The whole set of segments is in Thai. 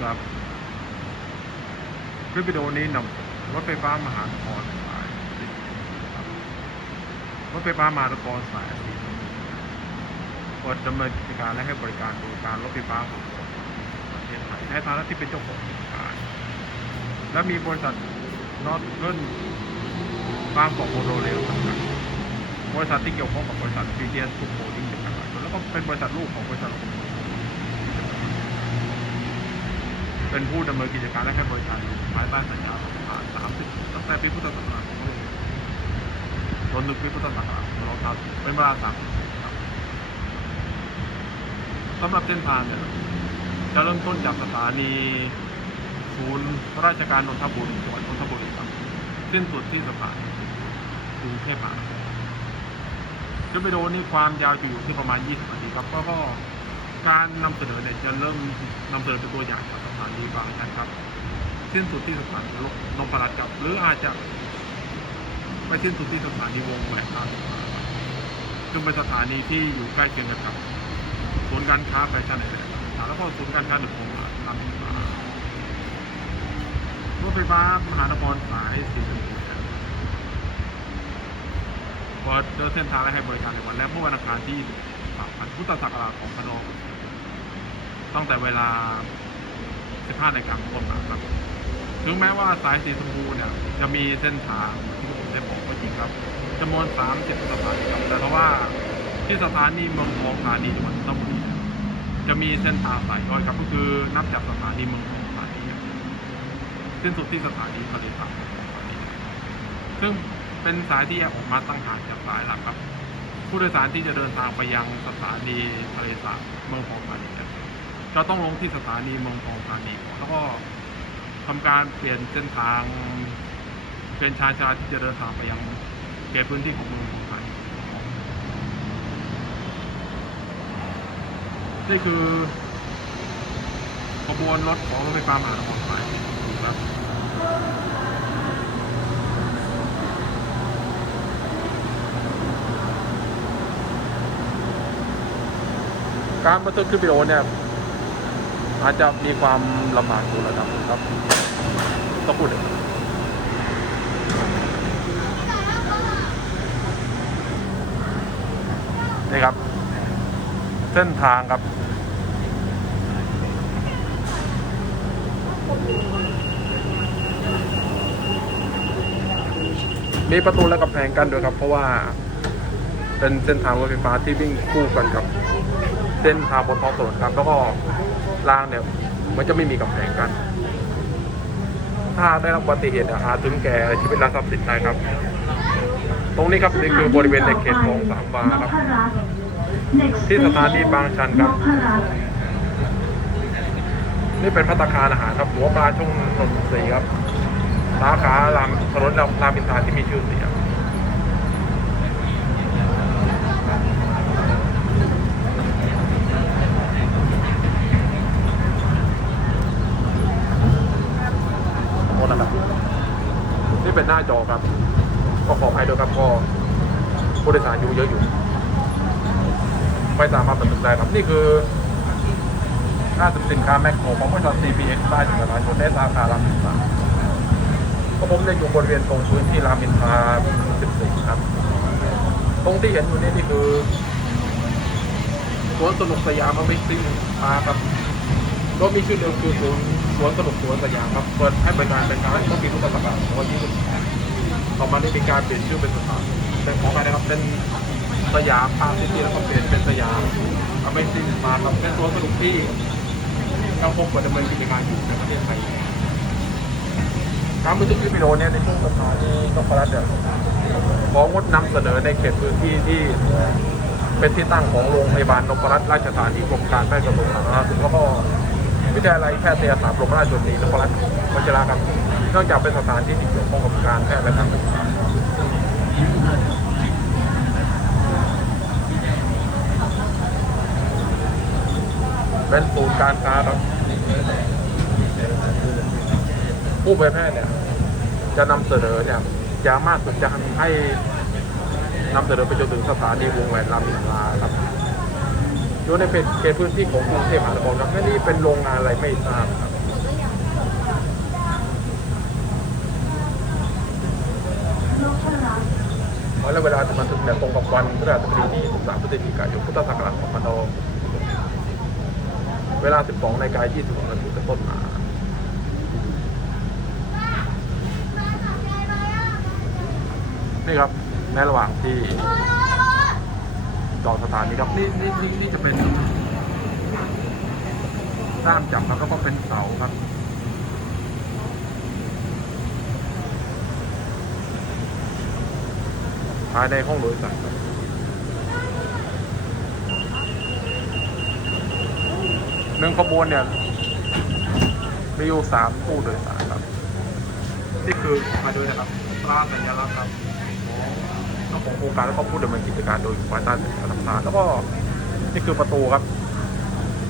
ครับ คลิปวิดีโอนี้นำรถไฟฟ้ามหานครสายสีรถไฟฟ้ามหานครสายสีเปิดดำเนินกิจการและให้บริการบริการรถไฟฟ้าของประเทศไทยในฐานะที่เป็นเจ้าของกิจการ และมีบริษัทนอตเทิลบางกอกโมโนเรลจำกัดบริษัทที่เกี่ยวข้องกับบริษัทฟีเดียนทุโฮลดิ้งจำกัดแล้วก็เป็นบริษัทลูกของบริษัท เป็นผู้ดำเนินกิจการและให้บริการอยู่ภายใต้สัญญาสัมปทาน30ตั้งแต่ปีพุทธศักราชจนถึงปีพุทธศักราช2530เป็นเวลา3ปีครับสำหรับเส้นทางเนี่ยจะเริ่มต้นจากสถานีศูนย์ราชการนนทบุรีจังหวัดนนทบุรีครับสิ้นสุดที่สถานีกรุงเทพมหานครคลิปวิดีโอนี้ความยาวจะอยู่ที่ประมาณ 20 นาทีครับ ก็การนำเสนอเนี่ยจะเริ่มนำเสนอเป็นตัวอย่างจากสถานีบางชันครับสิ้นสุดที่สถานีนงปลัดกับหรืออาจจะไปสิ้นสุดที่สถานีวงแหวนครับซึ่งเป็นสถานีที่อยู่ใกล้เคียงกันกับศูนย์การค้าแฟชั่นในประแล้วก็ศูนย์การค้าหนึ่งของรามอินรถไฟฟ้ามหานครสายสีชมพูเนี่ยเดเดินเส้นทางและให้บริการในวันแรกเมื่อวันอังคารที่23พุทธศักราช2560ตั้งแต่เวลา 15นาฬิกาเป็นต้นมาครับ ถึงแม้ว่าสายสีชมพูเนี่ย จะมีเส้นทางที่ผมได้บอกก็จริงครับจำนวน 30 สถานีครับแต่เพราะว่าที่สถานีเมืองทองธานีจังหวัดนนทบุรีจะมีเส้นทางสายย่อยครับ ก็คือนับจากสถานีเมืองทองธานีเสิ้นสุดที่สถานีทะเลสาบซึ่งเป็นสายที่แยกออกมาตั้งหากจากสายหลักครับ ผู้โดยสารที่จะเดินทางไปยังสถานีทะเลสาบเมืองทองธานี เนี่ยจะต้องลงที่สถานีเมืองทองธานีแล้วก็ทำการเปลี่ยนเส้นทางเปลี่ยนชาชาที่จะเดินทางไปยังเขตพื้นที่ของเมืองทองธานีนี่คือขบวนรถของรถไฟฟ้ามหานครสายครับการบันทึกคลิปวิดีโอเนี่ย อาจจะมีความลำบากอยู่ระดับนึงครับต้องพูดเลยนี่ครับ เส้นทางครับ มีประตูและกำแพงกันด้วยครับ เพราะว่าเป็นเส้นทางรถไฟฟ้าที่วิ่งคู่กันกับ เส้นทางบนท้องถนนครับ แล้วก็ รางเนี่ย มันจะไม่มีกำแพงกันถ้าได้รับอุบัติเหตุเนี่ยอาจถึงแก่ชีวิตและทรัพย์สินได้ครับ ตรงนี้ครับนี่คือบริเวณในเขตของสามวาครับ ที่สถานีบางชันครับ นี่เป็นพัตตาคารอาหารครับหัวปลาช่วงนนทรีครับสาขารามถนนรามอินทราที่มีชื่อเสียง โทษนะครับนี่เป็นหน้าจอครับ ก็ขออภัยด้วยครับก็ผู้โดยสารอยู่เยอะอยู่ ไม่สามารถบันทึกได้ครับนี่คือห้างสรรพสินค้าแมคโครของบริษัท CPX ใต้จังหวัดชนในสาขารามอินทราก็ผมได้อยู่บริเวณตรงพื้นที่รามอินทรา14 ครับ ตรงที่เห็นอยู่นี่นี่คือสวนสนุกสยามอเมซิ่งพาครับก็มีชื่อเดิมคือสวนสนุกสวนสยามครับ เปิดให้บริการเป็นครั้งแรกเมื่อปีพุทธศักราช2020 ต่อมาได้มีการเปลี่ยนชื่อเป็นสถานเป็นของอะไรนะครับเป็นสยามพาซิตี้แล้วก็เปลี่ยนเป็นสยามอเมซิ่งมาครับเป็นสวสนุกที่ยังคงเปิดดำเนินกิจการอยู่ในประเทศไทยการบันทึกคลิปวิดีโอเนี่ยในช่วงสถานีนพรัตน์เนี่ยของงดนำเสนอในเขตพื้นที่ที่เป็นที่ตั้งของโรงพยาบาลนพรัตน์ราชธานีกรมการแพทย์กระทรวงสาธารณสุขแล้วก็วิทยาลัยแพทยศาสตร์กรมราชบุรีนพรัตน์วชิราครับ นองจากเป็นสถานที่ที่เกี่ยวข้องกับการแพทย์และการศึกษาเป็นศูนย์การค้าครับผู้เผยแพร่เนี่ย จะนำเสนอเนี่ยจะมากสุดจะให้นำเสนอไปจนถึงสถานีวงแหวนรามอินทราครับอยู่ในเขตพื้นที่ของกรุงเทพมหานครครับและนี่เป็นโรงงานอะไรไม่ทราบครับ และเวลาจะมาถึงเนี่ยตรงกับวันพฤหัสบดีที่23พฤศจิกายนพุทธศักราช2566เวลา 12นาฬิกา26นาทีเป็นต้นมานี่ครับในระหว่างที่จอดสถานีครับนี่นี่นี่นี่จะเป็นด้ามจับแล้วก็เป็นเสาครับายในห้องโดยสารครับหนึ่งขบวนเนี่ยมีอยู่สามตู้โดยสารครับ นี่คือมาดูนะครับตราสัญลักษณ์ครับเจ้าของโครงการแล้วก็ผู้ดำเนินกิจการโดยฝ่ายใต้การทางแล้วก็นี่คือประตูครับ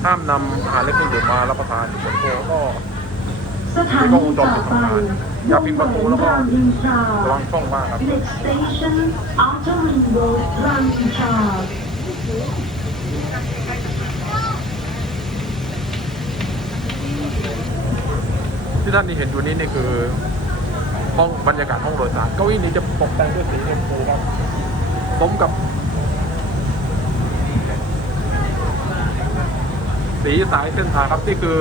ห้ามนำอาหารเล็กเครื่องดื่มมารับประทานอยู่บนโต๊ะแล้วก็สถานีต่อไปอ ย่าปิดประตูแล้วก็รามอินทรางช่องว่างครับที่ท่านนี่เห็นอยู่นี้นี่คือห้องบรรยากาศห้องโดยสารเก้าอี้นี้จะตกแต่งด้วยสีชมพูครับสมกับสีสายเส้นทางครับที่คือ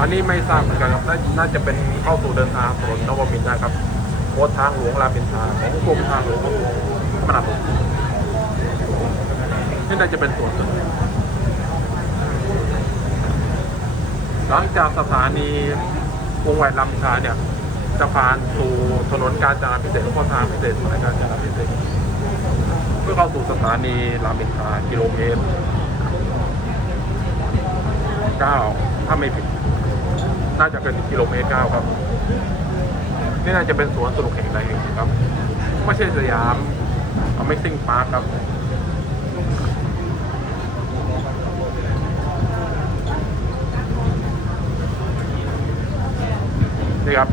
อันนี้ไม่ทราบเหมือนกันครับนาน่าจะเป็นเข้าสู่เดินทางถนนนวมินทร์นะครับโค้ดทางหลวงรามอินทราของกรมทางหลวงขนาดนี่น่าจะเป็นส่วนหนึ่งหลังจากสถานีวงแหวนลำชาเนี่ยจะผ่านสู่ถนนการจราพิเศษข้อทางพิเศษสายการจราพิเศษเพื่อเข้าสู่สถานีรามอินทรากิโลเมตร9ถ้าไม่ผิด น่าจะเป็นกิโลเมตร9ครับ นี่น่าจะเป็นสวนสนุกแห่งใดแห่งหนึ่งครับ ไม่ใช่สยาม Amazing Park ครับนี่ครับ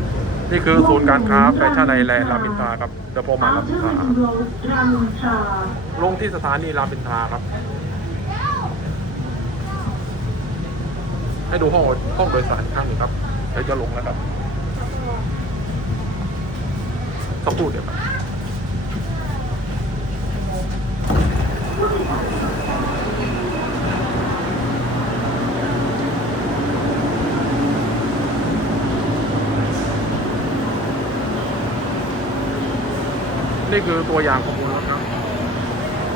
นี่คือศูนย์การค้าแฟชั่นไอแลนด์รามอินทราครับเดอะโปรมาร์ Outer รามอินทรา Ring Road รามอินทราลงที่สถานีรามอินทราครับ ให้ดูห้องห้องโดยสารข้างนึ่งครับเดี๋ยวจะลงแล้วครับสักครู่เดี๋ยวครับนี่คือตัวอย่างของมูลรถครับ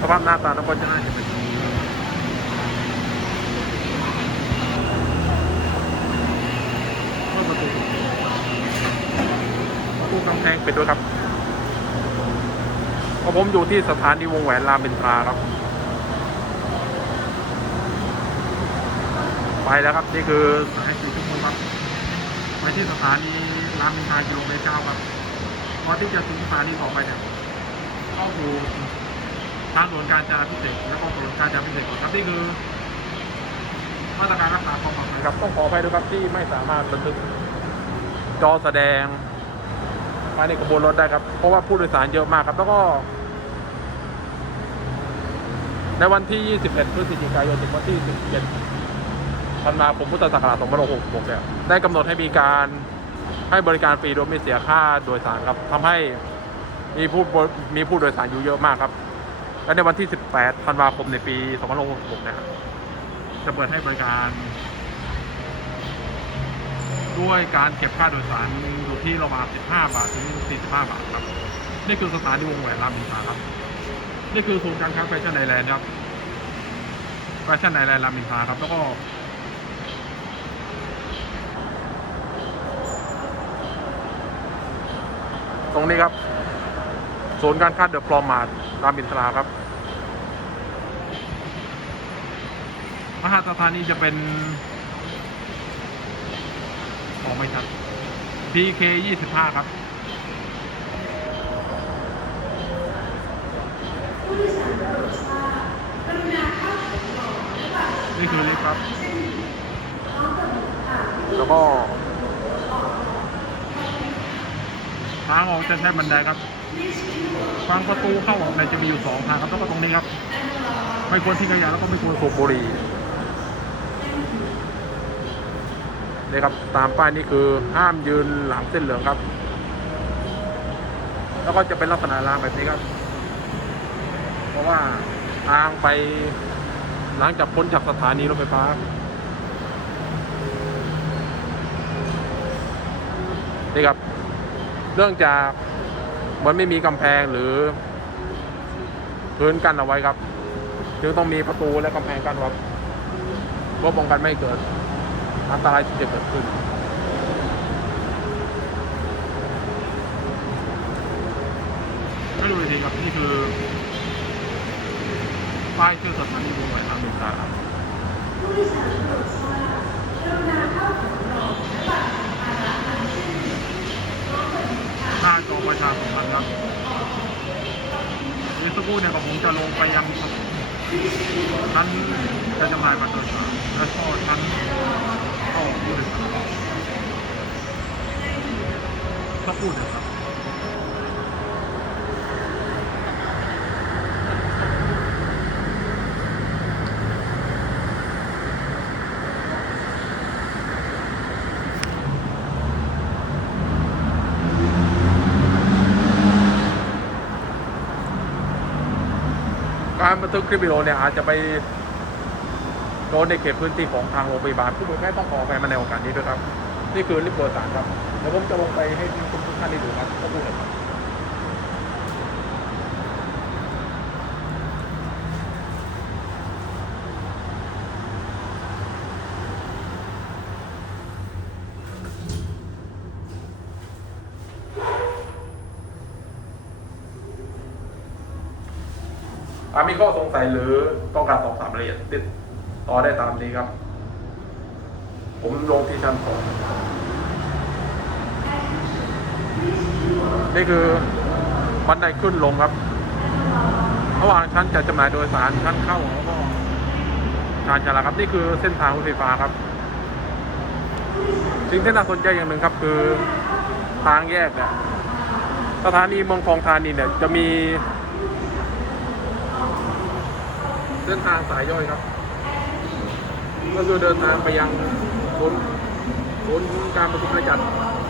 สภาพหน้าตาแล้วก็จะน่าจะเป็นอย่างนี้เพิ่มประตูประ ตูกำแพงปิดด้วยครับเพราะผมอยู่ที่สถานีวงแหวนรามอินทราครับ ไปแล้วครับ นี่คือสายสีชั่วโมงครับไปที่สถานีรามอินทรากิโลเมตรเก้าครับพอที่จะถึงสถานีต่อไปเนี่ยเข้าสู่ทางด่วนการจราพิเศษแล้วก็ถนนการจราพิเศษกครับนี่คือมาตรการรักษาความปลอดภัยครับต้องขออภัยด้วยครับที่ไม่สามารถบันทึกจอแสดง ภาในขบวนรถได้ครับ เพราะว่าผู้โดยสารเยอะมากครับ แล้วก็ ในวันที่ 21 พฤศจิกายนถึงวันที่ 17ธันวาคมพุทธศักราช2566เนี่ยได้กำหนดให้มีการให้บริการฟรีโดยไม่เสียค่าโดยสารครับทำให้มีผู้มีผู้โดยสารอยู่เยอะมากครับและในวันที่ 18 ธันวาคมในปี 2566 นะครับ จะเปิดให้บริการ ด้วยการเก็บค่าโดยสารอยู่ที่ระหว่าง 15 บาทถึง 45 บาทครับ นี่คือสถานีวงแหวนรามอินทราครับ นี่คือศูนย์การค้าแฟชั่นไอแลนด์ครับ แฟชั่นไอแลนด์รามอินทราครับ แล้วก็ตรงนี้ครับศูนย์การค้าเดอะพลอมาร์ทรามอินทราครับมหาสถานีจะเป็น ออกไม่ชัด PK 25 ครับนี่คือลิฟต์ครับ แล้วก็ทางออกจะใช้บันไดครับฟังประตูเข้าออกเนี่ยจะมีอยู่สองทางครับแล้วก็ตรงนี้ครับ ไม่ควรทิ้งขยะแล้วก็ไม่ควรสูบบุหรี่ นี่ครับ ตามป้ายนี่คือห้ามยืนหลังเส้นเหลืองครับ แล้วก็จะเป็นลักษณะรางแบบนี้ครับ เพราะว่าทางไปหลังจากพ้นจากสถานีรถไฟฟ้านี่ครับ เนื่องจากมันไม่มีกำแพงหรือพื้นกั้นเอาไว้ครับ จึงต้องมีประตูและกำแพงกั้นไว้เพื่อป้องกันไม่เกิด อันตรายที่จะเกิดขึ้น ให้ดูอีกทีครับนี่คือป้ายชื่อสถานีวงแหวนรามอินทราครับหน้าจอประชาสัมพันธ์ครับเดี๋ยวสักครู่เนี่ยก็ผมจะลงไปยังชั้นจะจำหน่ายบัตรโดยสารและก็ชั้น สักครู่เดียวครับการบันทึกคลิปวิดีโอเนี่ยอาจจะไปโดนในเขตพื้นที่ของทางโรงพยาบาลผู้บริโภคต้องขออภัยมาในโอกาสนี้ด้วยครับ นี่คือลิฟต์โดยสารครับเดี๋ยวผมจะลงไปให้ทุก ท่านได้ดูครับก็พูดเลยครับอ่ามีข้อสงสัยหรือต้องการสอบถามรายละเอียดติดต่อได้ตามนี้ครับ ผมลงที่ชั้นสอง นี่คือบันไดขึ้นลงครับระหว่างชั้นจัดจำหน่ายโดยสารชั้นเข้าแล้วก็ชานชาลาครับนี่คือเส้นทางรถไฟฟ้าครับ สิ่งที่น่าสนใจอย่างหนึ่งครับ คือทางแยกเนี่ยสถานีเมืองคลองธานีเนี่ย จะมี เส้นทางสายย่อยครับ ก็คือเดินทางไปยังศูนย์ ศูนย์การประชุมและจัด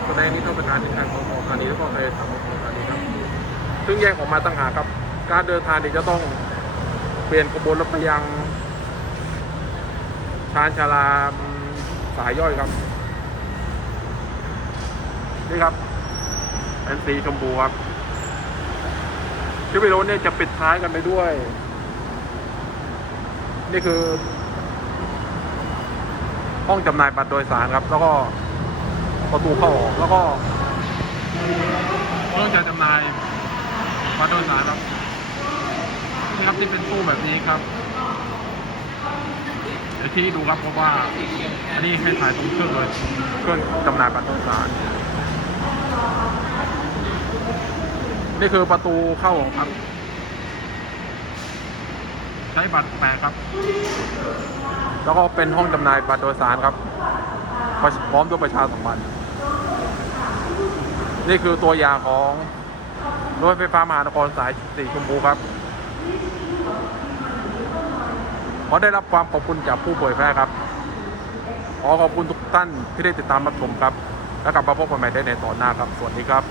แสดงนิทรรศการในการของของธานีและก็ในทางของธานีครับ ซึ่งแยกออกมาตั้งหากครับ การเดินทางเนี่ยจะต้องเปลี่ยนขบวนรถไปยังชานชาลาสายย่อยครับ นี่ครับเป็นสีชมพูครับที่วิโรจน์เนี่ยจะปิดท้ายกันไปด้วย นี่คือ ห้องจำหน่ายบัตรโดยสารครับ แล้วก็ประตูเข้าออกแล้วก็เครื่องจะจำหน่ายบัตรโดยสารครับนี่ครับที่เป็นตู้แบบนี้ครับเดี๋ยวที่ดูครับเพราะว่า อันนี้ให้ถ่ายตรงเครื่องเลยเครื่องจำหน่ายบัตรโดยสารนี่คือประตูเข้าออกครับ ใช้บัตรแปะครับ แล้วก็เป็นห้องจำหน่ายบัตรโดยสารครับ พร้อมด้วยประชาสัมพันธ์นี่คือตัวอย่างของรถไฟฟ้ามหานครสายสีชมพูครับขอได้รับความขอบคุณจากผู้เผยแพร่ครับ ขอขอบคุณทุกท่านที่ได้ติดตามรับชมครับ แล้วกลับมาพบกันใหม่ได้ในตอนหน้าครับ สวัสดีครับ